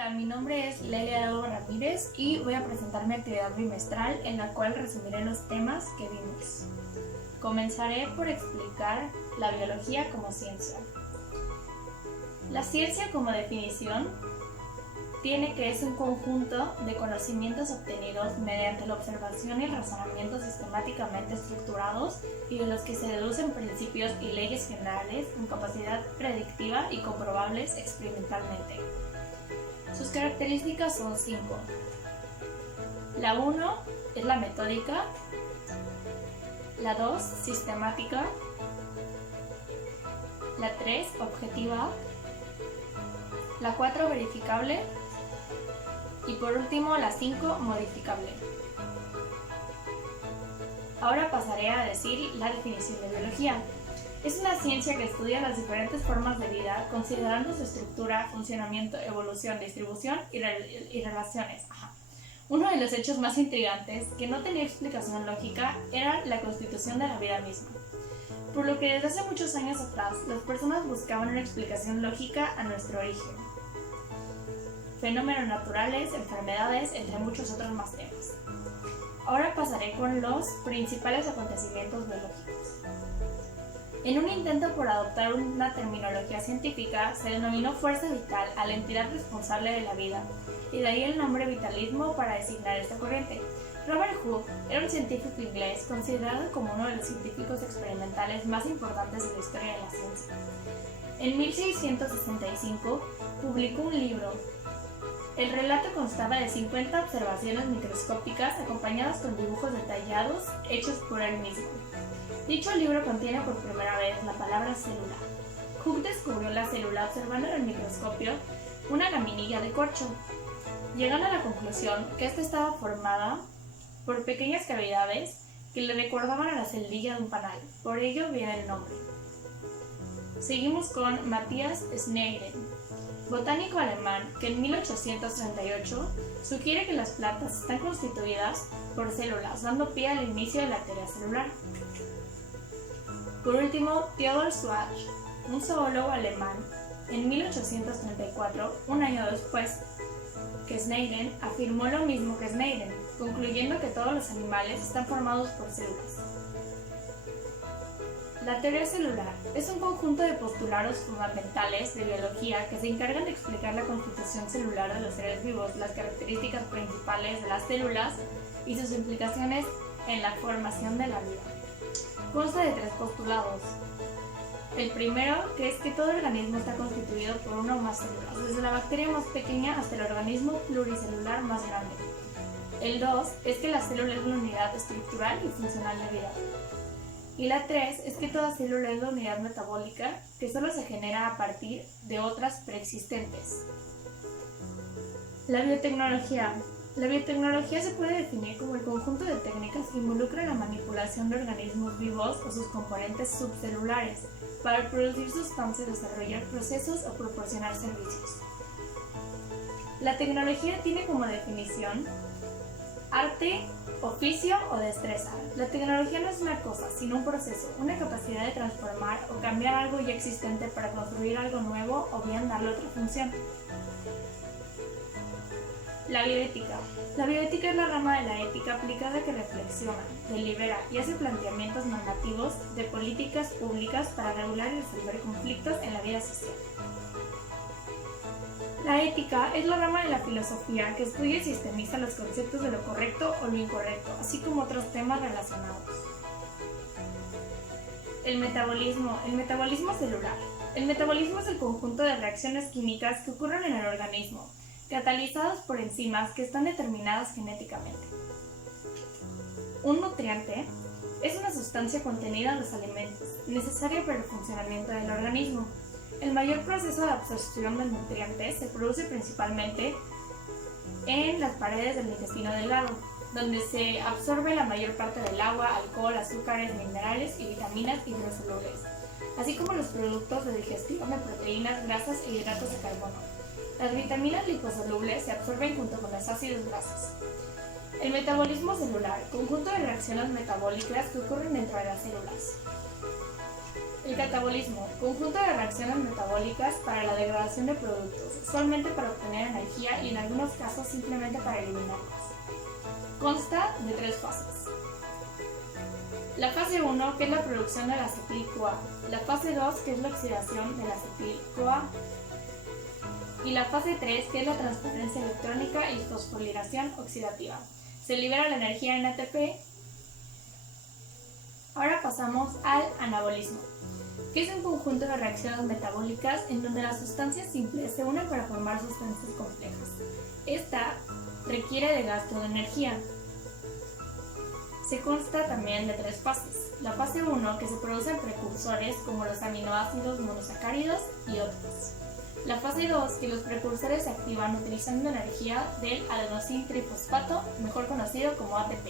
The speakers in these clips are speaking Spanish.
Hola, mi nombre es Lelia Alba Ramírez y voy a presentar mi actividad bimestral en la cual resumiré los temas que vimos. Comenzaré por explicar la biología como ciencia. La ciencia como definición tiene que es un conjunto de conocimientos obtenidos mediante la observación y razonamiento sistemáticamente estructurados y de los que se deducen principios y leyes generales con capacidad predictiva y comprobables experimentalmente. Sus características son 5. La 1 es la metódica, la 2 sistemática, la 3 objetiva, la 4 verificable y por último la 5 modificable. Ahora pasaré a decir la definición de biología. Es una ciencia que estudia las diferentes formas de vida considerando su estructura, funcionamiento, evolución, distribución y relaciones. Uno de los hechos más intrigantes que no tenía explicación lógica era la constitución de la vida misma. Por lo que desde hace muchos años atrás las personas buscaban una explicación lógica a nuestro origen. Fenómenos naturales, enfermedades, entre muchos otros más temas. Ahora pasaré con los principales acontecimientos biológicos. En un intento por adoptar una terminología científica, se denominó fuerza vital a la entidad responsable de la vida, y de ahí el nombre vitalismo para designar esta corriente. Robert Hooke era un científico inglés considerado como uno de los científicos experimentales más importantes de la historia de la ciencia. En 1665 publicó un libro. El relato constaba de 50 observaciones microscópicas acompañadas con dibujos detallados hechos por él mismo. Dicho libro contiene por primera vez la palabra célula. Hooke descubrió la célula observando en el microscopio una laminilla de corcho, llegando a la conclusión que esta estaba formada por pequeñas cavidades que le recordaban a la celdilla de un panal, por ello viene el nombre. Seguimos con Matthias Schneiden, botánico alemán que en 1838 sugiere que las plantas están constituidas por células, dando pie al inicio de la teoría celular. Por último, Theodor Schwarz, un zoólogo alemán, en 1834, un año después que Schneiden, afirmó lo mismo que Schneiden, concluyendo que todos los animales están formados por células. La teoría celular es un conjunto de postulados fundamentales de biología que se encargan de explicar la constitución celular de los seres vivos, las características principales de las células y sus implicaciones en la formación de la vida. Consta de 3 postulados. El primero, que es que todo organismo está constituido por una o más células, desde la bacteria más pequeña hasta el organismo pluricelular más grande. El 2, es que la célula es la unidad estructural y funcional de vida. Y la 3 es que toda célula es la unidad metabólica que solo se genera a partir de otras preexistentes. La biotecnología. La biotecnología se puede definir como el conjunto de técnicas que involucran la manipulación de organismos vivos o sus componentes subcelulares para producir sustancias, desarrollar procesos o proporcionar servicios. La tecnología tiene como definición arte, oficio o destreza. La tecnología no es una cosa, sino un proceso, una capacidad de transformar o cambiar algo ya existente para construir algo nuevo o bien darle otra función. La bioética. La bioética es la rama de la ética aplicada que reflexiona, delibera y hace planteamientos normativos de políticas públicas para regular y resolver conflictos en la vida social. La ética es la rama de la filosofía que estudia y sistemiza los conceptos de lo correcto o lo incorrecto, así como otros temas relacionados. El metabolismo celular. El metabolismo es el conjunto de reacciones químicas que ocurren en el organismo, catalizados por enzimas que están determinadas genéticamente. Un nutriente es una sustancia contenida en los alimentos, necesaria para el funcionamiento del organismo. El mayor proceso de absorción del nutriente se produce principalmente en las paredes del intestino delgado, donde se absorbe la mayor parte del agua, alcohol, azúcares, minerales y vitaminas hidrosolubles, así como los productos de digestión de proteínas, grasas e hidratos de carbono. Las vitaminas liposolubles se absorben junto con los ácidos grasos. El metabolismo celular, conjunto de reacciones metabólicas que ocurren dentro de las células. El catabolismo, conjunto de reacciones metabólicas para la degradación de productos, usualmente para obtener energía y en algunos casos simplemente para eliminarlos. Consta de 3 fases. La fase 1, que es la producción del acetil-CoA, la fase 2, que es la oxidación del acetil-CoA, y la fase 3, que es la transferencia electrónica y fosforilación oxidativa. Se libera la energía en ATP. Ahora pasamos al anabolismo, que es un conjunto de reacciones metabólicas en donde las sustancias simples se unen para formar sustancias complejas. Esta requiere de gasto de energía. Se consta también de 3 fases. La fase 1, que se producen precursores como los aminoácidos monosacáridos y otros. La fase 2, que los precursores se activan utilizando energía del adenosín trifosfato, mejor conocido como ATP.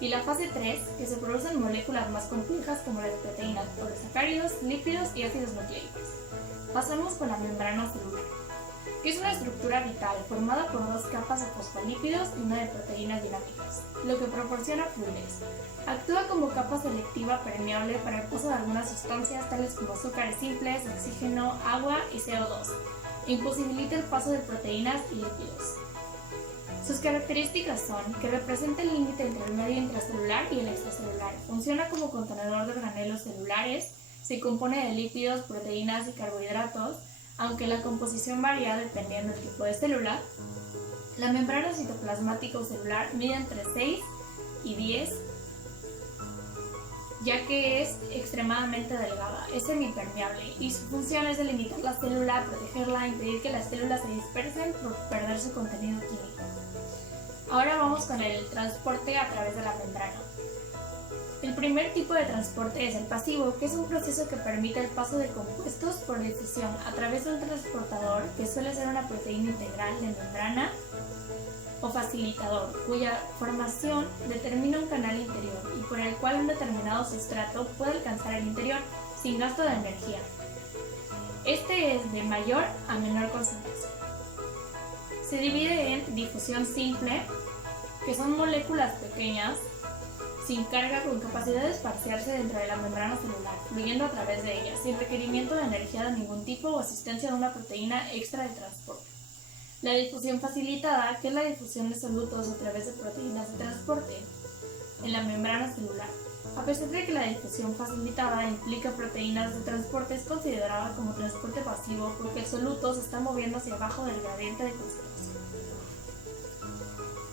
Y la fase 3, que se producen moléculas más complejas como las proteínas, polisacáridos, lípidos y ácidos nucleicos. Pasamos con la membrana celular, que es una estructura vital formada por 2 capas de fosfolípidos y una de proteínas dinámicas, lo que proporciona fluidez. Actúa como capa selectiva permeable para el paso de algunas sustancias tales como azúcares simples, oxígeno, agua y CO2. Imposibilita el paso de proteínas y lípidos. Sus características son que representa el límite entre el medio intracelular y el extracelular. Funciona como contenedor de organelos celulares, se compone de lípidos, proteínas y carbohidratos, aunque la composición varía dependiendo del tipo de célula. La membrana citoplasmática o celular mide entre 6 y 10, ya que es extremadamente delgada, es semipermeable y su función es delimitar la célula, protegerla, impedir que las células se dispersen por perder su contenido químico. Ahora vamos con el transporte a través de la membrana. El primer tipo de transporte es el pasivo, que es un proceso que permite el paso de compuestos por difusión a través de un transportador, que suele ser una proteína integral de membrana o facilitador, cuya formación determina un canal interior y por el cual un determinado sustrato puede alcanzar el interior sin gasto de energía. Este es de mayor a menor concentración. Se divide en difusión simple, que son moléculas pequeñas sin carga con capacidad de esparciarse dentro de la membrana celular, fluyendo a través de ella, sin requerimiento de energía de ningún tipo o asistencia de una proteína extra de transporte. La difusión facilitada, que es la difusión de solutos a través de proteínas de transporte en la membrana celular. A pesar de que la difusión facilitada implica proteínas de transporte, es considerada como transporte pasivo porque el soluto se está moviendo hacia abajo del gradiente de concentración.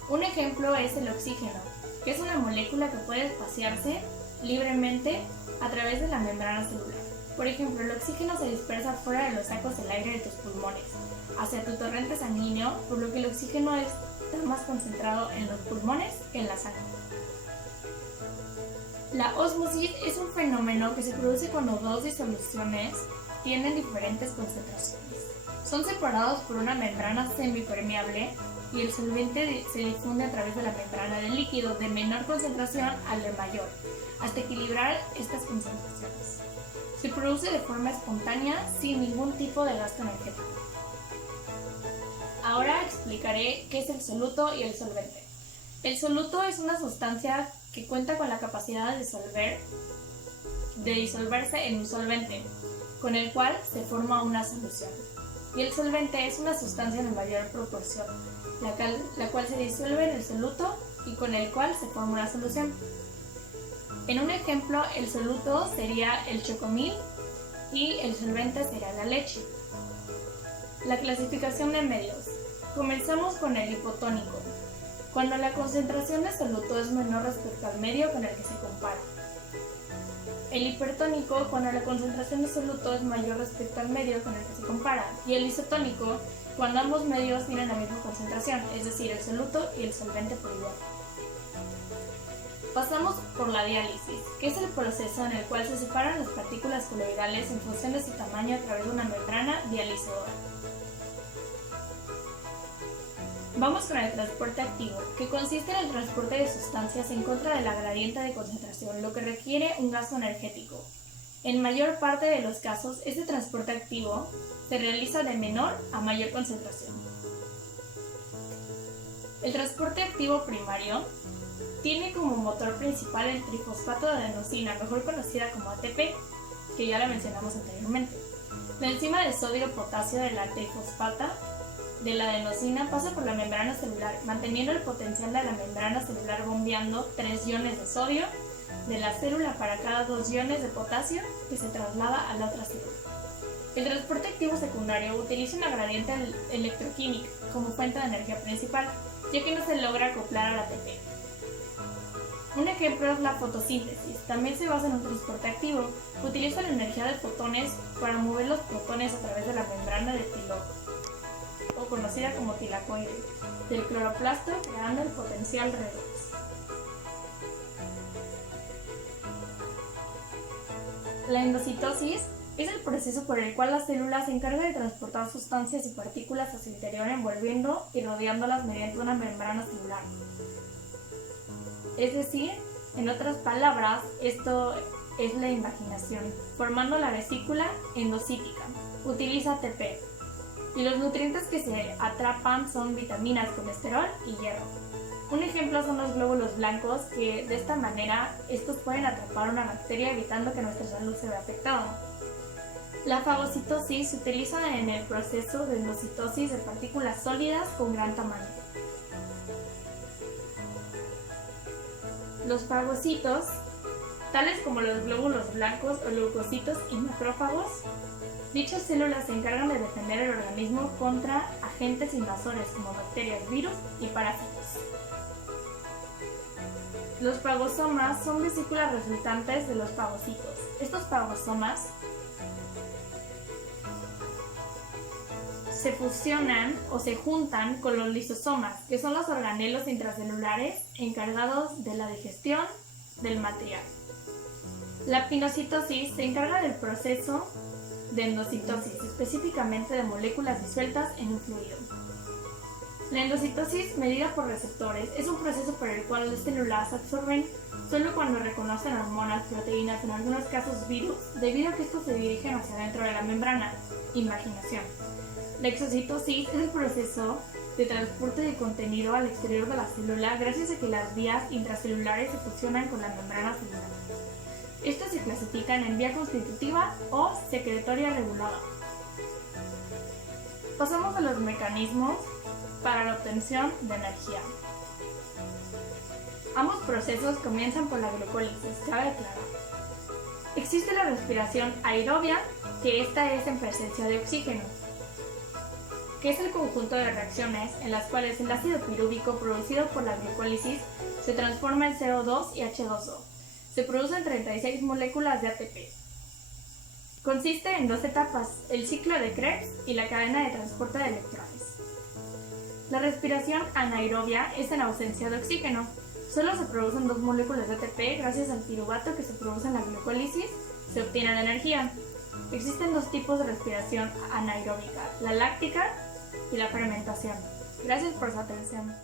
Un ejemplo es el oxígeno, que es una molécula que puede espaciarse libremente a través de la membrana celular. Por ejemplo, el oxígeno se dispersa fuera de los sacos del aire de tus pulmones, hacia tu torrente sanguíneo, por lo que el oxígeno está más concentrado en los pulmones que en la sangre. La ósmosis es un fenómeno que se produce cuando 2 disoluciones tienen diferentes concentraciones. Son separados por una membrana semipermeable y el solvente se difunde a través de la membrana del líquido de menor concentración al de mayor, hasta equilibrar estas concentraciones. Se produce de forma espontánea sin ningún tipo de gasto energético. Ahora explicaré qué es el soluto y el solvente. El soluto es una sustancia que cuenta con la capacidad de disolverse en un solvente, con el cual se forma una solución. Y el solvente es una sustancia de mayor proporción, la cual se disuelve en el soluto y con el cual se forma una solución. En un ejemplo, el soluto sería el chocomil y el solvente sería la leche. La clasificación de medios. Comenzamos con el hipotónico, cuando la concentración de soluto es menor respecto al medio con el que se compara. El hipertónico, cuando la concentración de soluto es mayor respecto al medio con el que se compara. Y el isotónico, cuando ambos medios tienen la misma concentración, es decir, el soluto y el solvente por igual. Pasamos por la diálisis, que es el proceso en el cual se separan las partículas coloidales en función de su tamaño a través de una membrana dializadora. Vamos con el transporte activo, que consiste en el transporte de sustancias en contra de la gradiente de concentración, lo que requiere un gasto energético. En mayor parte de los casos, este transporte activo se realiza de menor a mayor concentración. El transporte activo primario tiene como motor principal el trifosfato de adenosina, mejor conocida como ATP. que ya la mencionamos anteriormente. La enzima de sodio-potasio de la trifosfata de la adenosina pasa por la membrana celular, manteniendo el potencial de la membrana celular bombeando 3 iones de sodio de la célula para cada 2 iones de potasio que se traslada a la otra célula. El transporte activo secundario utiliza una gradiente electroquímica como fuente de energía principal, ya que no se logra acoplar al ATP. Un ejemplo es la fotosíntesis. También se basa en un transporte activo. Utiliza la energía de fotones para mover los protones a través de la membrana de tilo, o conocida como tilacoide, del cloroplasto, creando el potencial redox. La endocitosis es el proceso por el cual la célula se encarga de transportar sustancias y partículas a su interior envolviendo y rodeándolas mediante una membrana celular. Es decir, en otras palabras, esto es la invaginación, formando la vesícula endocítica. Utiliza ATP y los nutrientes que se atrapan son vitaminas, colesterol y hierro. Un ejemplo son los glóbulos blancos, que de esta manera estos pueden atrapar una bacteria evitando que nuestra salud se vea afectada. La fagocitosis se utiliza en el proceso de endocitosis de partículas sólidas con gran tamaño. Los fagocitos, tales como los glóbulos blancos o leucocitos y macrófagos, dichas células se encargan de defender el organismo contra agentes invasores como bacterias, virus y parásitos. Los fagosomas son vesículas resultantes de los fagocitos. Estos fagosomas se fusionan o se juntan con los lisosomas, que son los organelos intracelulares encargados de la digestión del material. La pinocitosis se encarga del proceso de endocitosis, específicamente de moléculas disueltas en un fluido. La endocitosis, medida por receptores, es un proceso por el cual las células absorben solo cuando reconocen hormonas, proteínas, en algunos casos virus, debido a que estos se dirigen hacia dentro de la membrana. Invaginación. La exocitosis es el proceso de transporte de contenido al exterior de la célula gracias a que las vías intracelulares se fusionan con la membrana celular. Estas se clasifican en vía constitutiva o secretoria regulada. Pasamos a los mecanismos para la obtención de energía. Ambos procesos comienzan por la glucólisis, cabe aclarar. Existe la respiración aerobia, que esta es en presencia de oxígeno, que es el conjunto de reacciones en las cuales el ácido pirúvico producido por la glucólisis se transforma en CO2 y H2O. Se producen 36 moléculas de ATP. Consiste en 2 etapas, el ciclo de Krebs y la cadena de transporte de electrones. La respiración anaerobia es en ausencia de oxígeno. Solo se producen 2 moléculas de ATP gracias al piruvato que se produce en la glucólisis, se obtiene la energía. Existen 2 tipos de respiración anaeróbica, la láctica y la fermentación. Gracias por su atención.